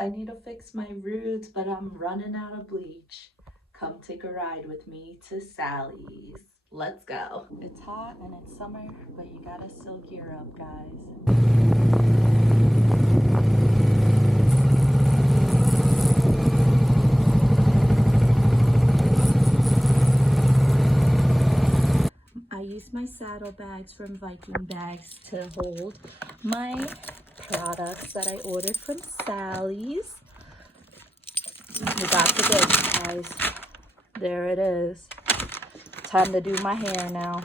I need to fix my roots, but I'm running out of bleach. Come take a ride with me to Sally's. Let's go. It's hot and it's summer, but you gotta still gear up, guys. I use my saddlebags from Viking Bags to hold my products that I ordered from Sally's. We got the goods, guys. There it is. Time to do my hair now.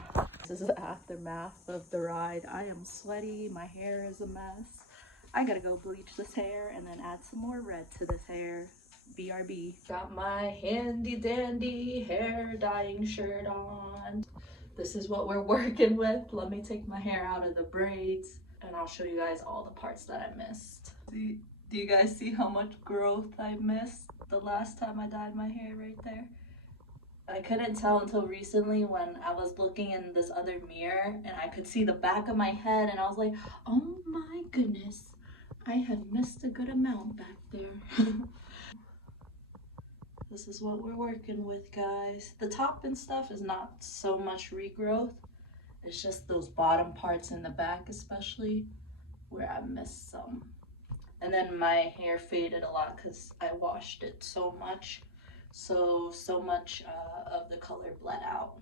This is the aftermath of the ride. I am sweaty. My hair is a mess. I gotta go bleach this hair and then add some more red to this hair. BRB. Got my handy dandy hair dyeing shirt on. This is what we're working with. Let me take my hair out of the braids and I'll show you guys all the parts that I missed. Do you guys see how much growth I missed the last time I dyed my hair right there? I couldn't tell until recently when I was looking in this other mirror and I could see the back of my head and I was like, oh my goodness, I had missed a good amount back there. This is what we're working with, guys. The top and stuff is not so much regrowth. It's just those bottom parts in the back especially where I missed some. And then my hair faded a lot because I washed it so much. So much of the color bled out.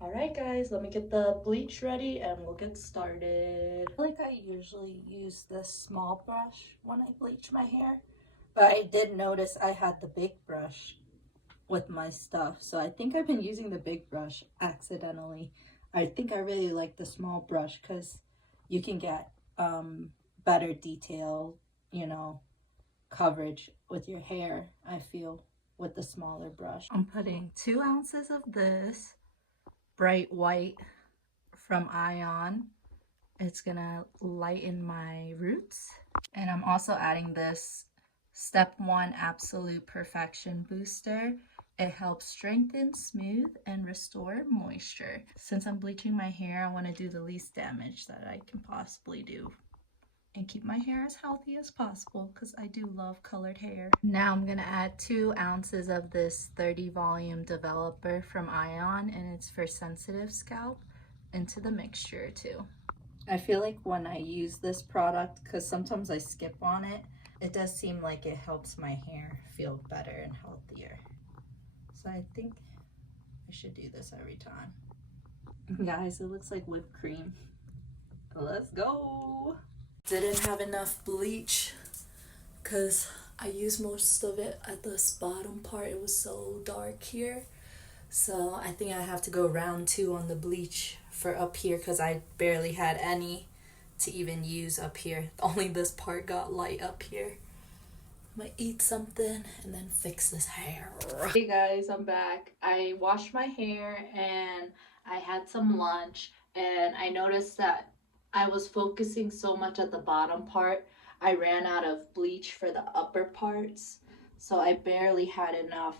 All right, guys, let me get the bleach ready and we'll get started. I feel like I usually use this small brush when I bleach my hair, but I did notice I had the big brush with my stuff. So I think I've been using the big brush accidentally. I think I really like the small brush because you can get better detail, you know, coverage with your hair, I feel, with the smaller brush. I'm putting 2 ounces of this bright white from Ion. It's gonna lighten my roots. And I'm also adding this Step 1 Absolute Perfection Booster. It helps strengthen, smooth, and restore moisture. Since I'm bleaching my hair, I want to do the least damage that I can possibly do and keep my hair as healthy as possible because I do love colored hair. Now I'm gonna add 2 ounces of this 30 volume developer from Ion, and it's for sensitive scalp, into the mixture too. I feel like when I use this product, because sometimes I skip on it, it does seem like it helps my hair feel better and healthier. So I think I should do this every time. Guys, it looks like whipped cream. Let's go. Didn't have enough bleach because I used most of it at this bottom part. It was so dark here. So I think I have to go round 2 on the bleach for up here because I barely had any to even use up here. Only this part got light up here. I'm gonna eat something and then fix this hair. Hey guys, I'm back. I washed my hair and I had some lunch and I noticed that I was focusing so much at the bottom part. I ran out of bleach for the upper parts, so I barely had enough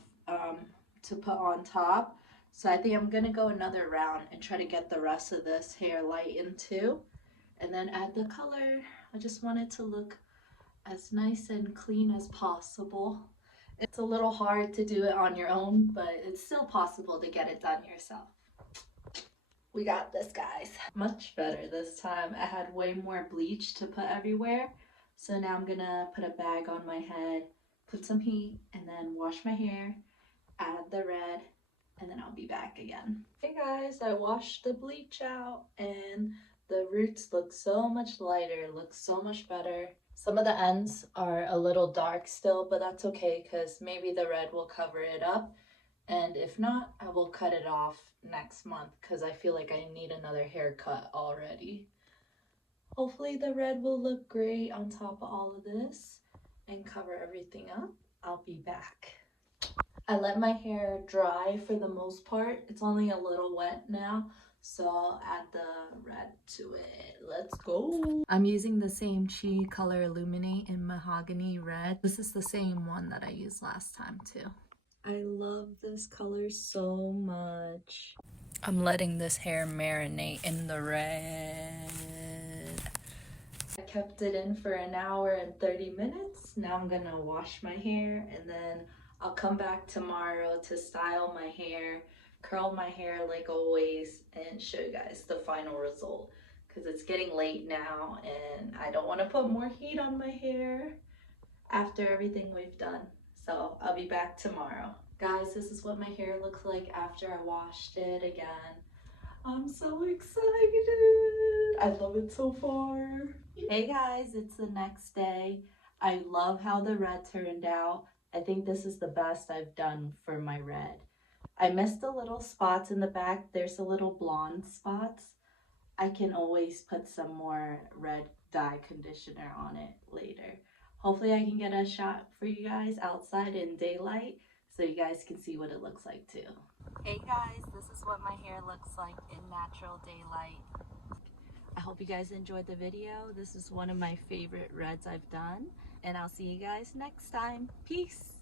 to put on top. So I think I'm gonna go another round and try to get the rest of this hair lightened too, and then add the color. I just want it to look as nice and clean as possible. It's a little hard to do it on your own, but it's still possible to get it done yourself. We got this, guys. Much better this time. I had way more bleach to put everywhere. So now I'm gonna put a bag on my head, put some heat, and then wash my hair, add the red, and then I'll be back again. Hey guys, I washed the bleach out and the roots look so much lighter, look so much better. Some of the ends are a little dark still, but that's okay because maybe the red will cover it up. And if not, I will cut it off next month because I feel like I need another haircut already. Hopefully the red will look great on top of all of this and cover everything up. I'll be back. I let my hair dry for the most part. It's only a little wet now, so I'll add the red to it. Let's go. I'm using the same Chi Color Illuminate in Mahogany Red. This is the same one that I used last time too. I love this color so much. I'm letting this hair marinate in the red. I kept it in for an hour and 30 minutes. Now I'm gonna wash my hair and then I'll come back tomorrow to style my hair, curl my hair like always, and show you guys the final result. Because it's getting late now and I don't want to put more heat on my hair after everything we've done. So I'll be back tomorrow. Guys, this is what my hair looks like after I washed it again. I'm so excited. I love it so far. Hey guys, it's the next day. I love how the red turned out. I think this is the best I've done for my red. I missed the little spots in the back. There's a little blonde spots. I can always put some more red dye conditioner on it later. Hopefully I can get a shot for you guys outside in daylight so you guys can see what it looks like too. Hey guys, this is what my hair looks like in natural daylight. I hope you guys enjoyed the video. This is one of my favorite reds I've done, and I'll see you guys next time. Peace.